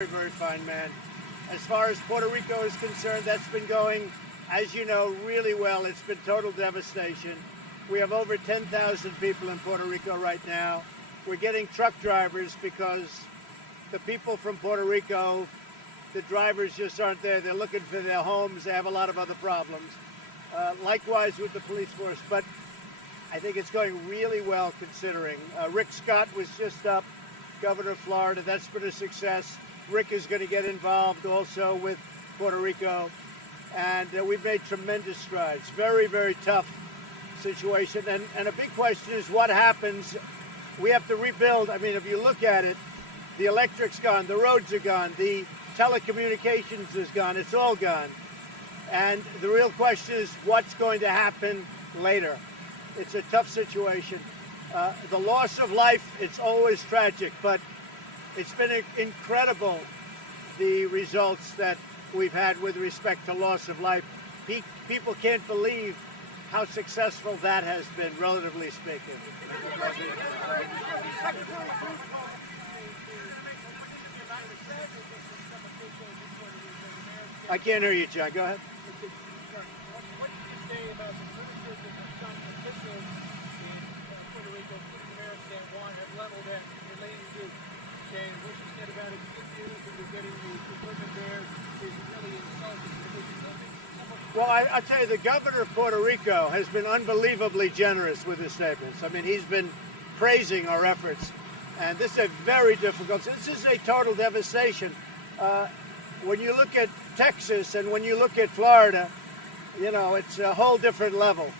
Very, very fine, man. As far as Puerto Rico is concerned, that's been going, as you know, really well. It's been total devastation. We have over 10,000 people in Puerto Rico right now. We're getting truck drivers because the people from Puerto Rico, the drivers just aren't there. They're looking for their homes. They have a lot of other problems. Likewise with the police force, but I think it's going really well considering. Rick Scott was just up, governor of Florida. That's been a success. Rick is going to get involved also with Puerto Rico, and we've made tremendous strides. Very, very tough situation, and a big question is what happens. We have to rebuild. I mean, if you look at it, the electric's gone, the roads are gone, the telecommunications is gone, it's all gone. And the real question is what's going to happen later. It's a tough situation. The loss of life, it's always tragic, but it's been incredible, the results that we've had with respect to loss of life. People can't believe how successful that has been, relatively speaking. I can't hear you, John. Go ahead. What did you say about the criticism of some officials in Puerto Rico, including mayors that have leveled at relating to saying what you said about it, good news that you're getting the equipment there is really insulting. Well, I'll tell you, the governor of Puerto Rico has been unbelievably generous with his statements. I mean, he's been praising our efforts. And this is a very difficult, this is a total devastation. When you look at Texas and when you look at Florida, you know, it's a whole different level.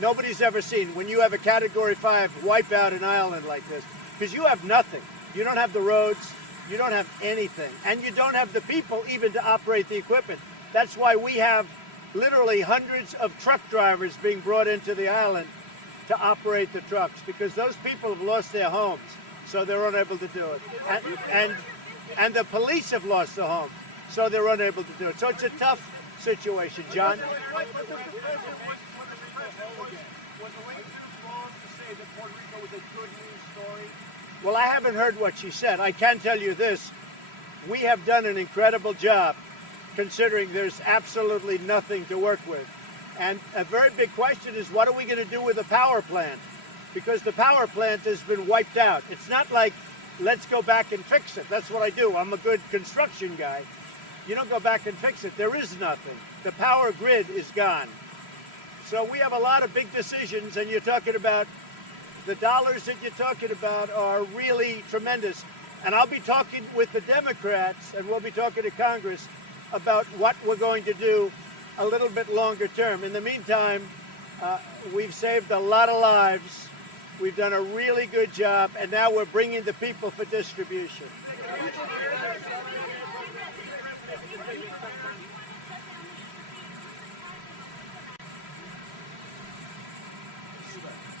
Nobody's ever seen, when you have a Category 5 wipe out an island like this, because you have nothing. You don't have the roads, you don't have anything, and you don't have the people even to operate the equipment. That's why we have literally hundreds of truck drivers being brought into the island to operate the trucks, because those people have lost their homes, so they're unable to do it. And the police have lost their homes, so they're unable to do it. So it's a tough situation, John. Was the late news wrong to say that Puerto Rico was a good news story? Well, I haven't heard what she said. I can tell you this. We have done an incredible job, considering there's absolutely nothing to work with. And a very big question is, what are we going to do with the power plant? Because the power plant has been wiped out. It's not like, let's go back and fix it. That's what I do. I'm a good construction guy. You don't go back and fix it. There is nothing. The power grid is gone. So we have a lot of big decisions, and you're talking about the dollars that you're talking about are really tremendous. And I'll be talking with the Democrats, and we'll be talking to Congress about what we're going to do a little bit longer term. In the meantime, we've saved a lot of lives. We've done a really good job, and now we're bringing the people for distribution.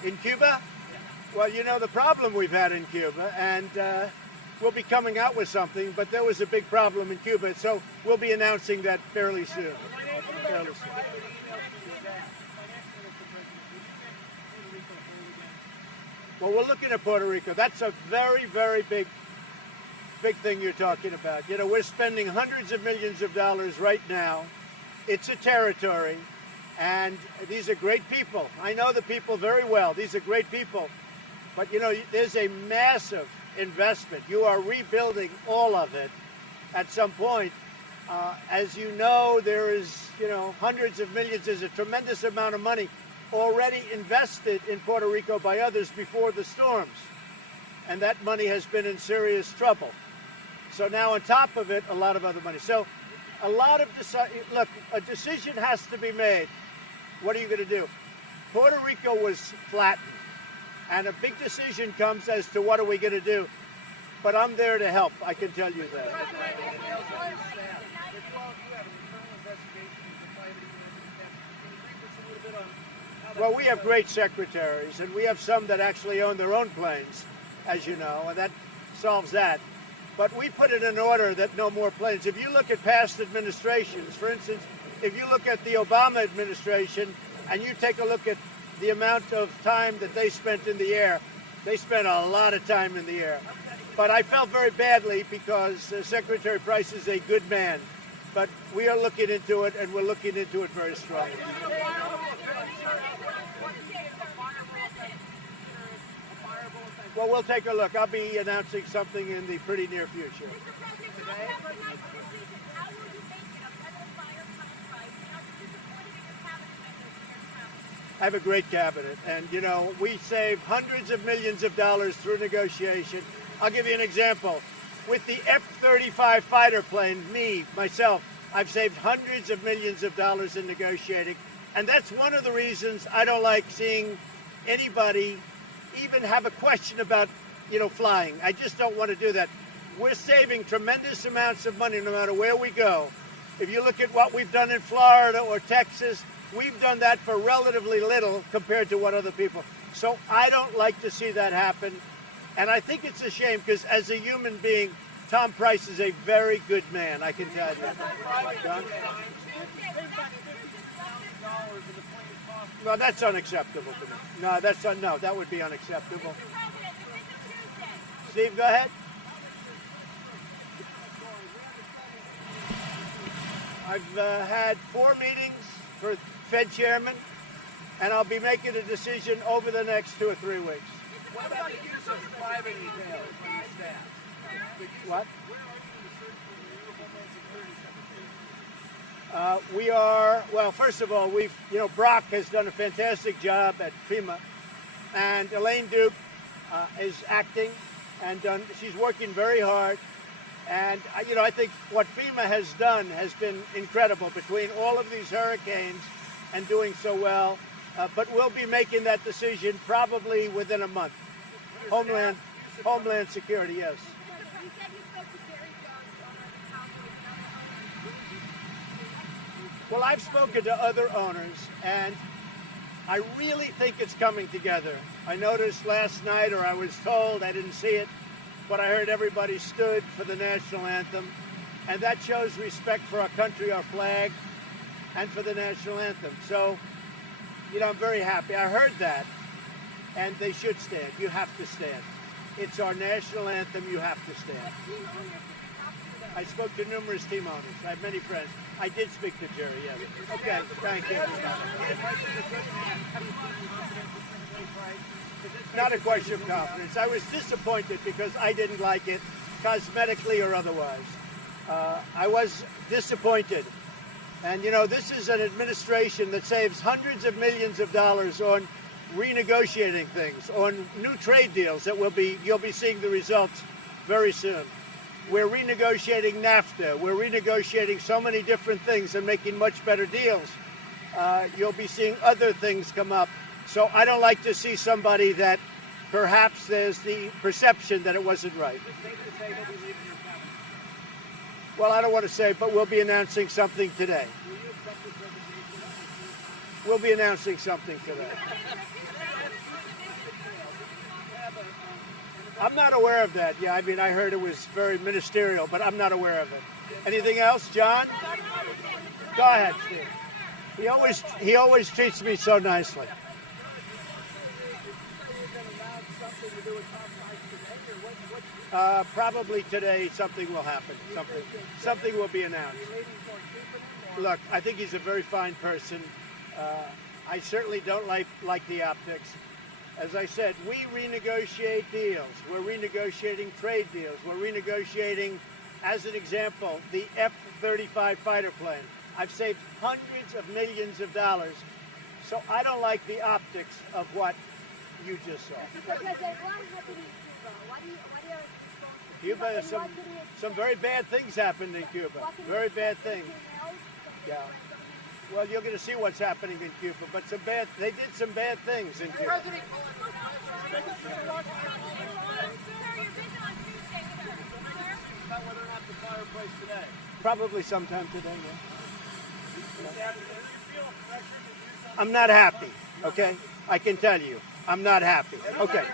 In Cuba? Well, you know the problem we've had in Cuba, and we'll be coming out with something, but there was a big problem in Cuba, so we'll be announcing that fairly soon. Well, we're looking at Puerto Rico. That's a very, very big thing you're talking about. You know, we're spending hundreds of millions of dollars right now. It's a territory, and these are great people. I know the people very well. These are great people. But, you know, there's a massive investment. You are rebuilding all of it at some point. As you know, there is, you know, hundreds of millions. There's a tremendous amount of money already invested in Puerto Rico by others before the storms. And that money has been in serious trouble. So now on top of it, a lot of other money. So a lot of, look, a decision has to be made. What are you going to do? Puerto Rico was flattened. And a big decision comes as to what are we going to do. But I'm there to help, I can tell you that. Well, we have great secretaries, and we have some that actually own their own planes, as you know, and that solves that. But we put it in order that no more planes. If you look at past administrations, for instance, if you look at the Obama administration and you take a look at the amount of time that they spent in the air, they spent a lot of time in the air. But I felt very badly because Secretary Price is a good man. But we are looking into it, and we're looking into it very strongly. Well, we'll take a look. I'll be announcing something in the pretty near future. I have a great cabinet, and you know, we saved hundreds of millions of dollars through negotiation. I'll give you an example. With the F-35 fighter plane, myself, I've saved hundreds of millions of dollars in negotiating, and that's one of the reasons I don't like seeing anybody even have a question about, flying. I just don't want to do that. We're saving tremendous amounts of money no matter where we go. If you look at what we've done in Florida or Texas, we've done that for relatively little compared to what other people. So I don't like to see that happen. And I think it's a shame because as a human being, Tom Price is a very good man, I can tell you. John? No, that's unacceptable to me. No, that would be unacceptable. Steve, go ahead. I've had 4 meetings for Fed chairman, and I'll be making a decision over the next 2 or 3 weeks. What about the use of private emails for your staff? What? Where are you in the search for the new Homeland Security Secretary? We are, well, first of all, Brock has done a fantastic job at FEMA, and Elaine Duke is acting, and she's working very hard. And, I think what FEMA has done has been incredible between all of these hurricanes and doing so well. But we'll be making that decision probably within a month. Homeland Security, yes. You said you spoke to Jerry Jones on the Cowboys. Well, I've spoken to other owners, and I really think it's coming together. I noticed last night, or I was told, I didn't see it, but I heard everybody stood for the national anthem, and that shows respect for our country, our flag, and for the national anthem. So, I'm very happy. I heard that, and they should stand. You have to stand. It's our national anthem. You have to stand. I spoke to numerous team owners. I have many friends. I did speak to Jerry, yes. Okay, thank you. Not a question of confidence. I was disappointed because I didn't like it, cosmetically or otherwise. I was disappointed. And, this is an administration that saves hundreds of millions of dollars on renegotiating things, on new trade deals that you'll be seeing the results very soon. We're renegotiating NAFTA. We're renegotiating so many different things and making much better deals. You'll be seeing other things come up. So I don't like to see somebody that perhaps there's the perception that it wasn't right. Well, I don't want to say, but we'll be announcing something today. We'll be announcing something today. I'm not aware of that. Yeah, I heard it was very ministerial, but I'm not aware of it. Anything else, John? Go ahead, Steve. He always treats me so nicely. Probably today something will happen. Something will be announced. Look, I think he's a very fine person. I certainly don't like the optics. As I said, we renegotiate deals. We're renegotiating trade deals. We're renegotiating, as an example, the F-35 fighter plane. I've saved hundreds of millions of dollars. So I don't like the optics of what you just saw. Cuba, some very bad things happened in Cuba. Very bad things. Yeah. Well, you're going to see what's happening in Cuba, but they did some bad things in Cuba. Probably sometime today, yeah. I'm not happy, okay? I can tell you, I'm not happy. Okay.